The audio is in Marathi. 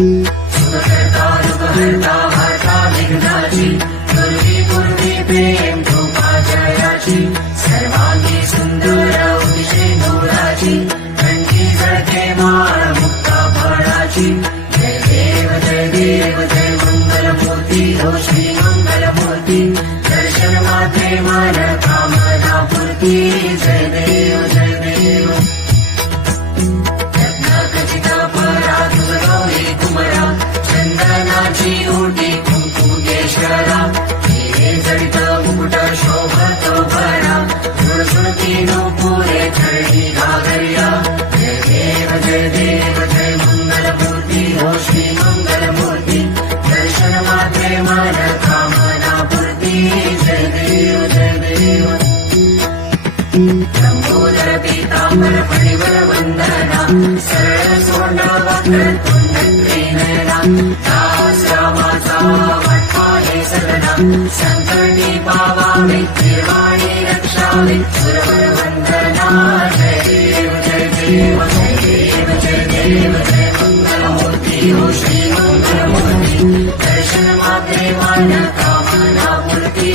सुखकर्ता रूपहर्ता हर्ता विघ्नाची दुर्वी दुर्वी प्रेम कृपा जयाची सर्वांगी सुंदर अतिशय नूराची कंठी जळके माळ मुक्ता फळाची जय देव जय मंगलमूर्ती हो श्री मंगलमूर्ती दर्शन मात्रे मन कामना पूर्ती जय देव जय देव रत्नाखचिता परा तुझगौरी कुमरा चंदनाची ओटी कुंकू केशरा हिरे जडित मुकुट शोभत भरा झुळझुळती नूपुरे चढी घागरिया जय जय मंगलमूर्ती हो श्री मंगलमूर्ती दर्शन मात्रे मन कामना पूर्ती जय देव जय देव लंबोदर पीतांबर फणिवर वंदना सरळ सोंड वक्र तुंड नयना दास रामाचा वाटपाहे सदना संकटी पावावे निर्वाणी रक्षावे सुरवर वंदना जय देव जय देव जय देव जय देव जय मंगलमूर्ती हो श्री मंगलमूर्ती दर्शन मात्रे मन कामना पूर्ती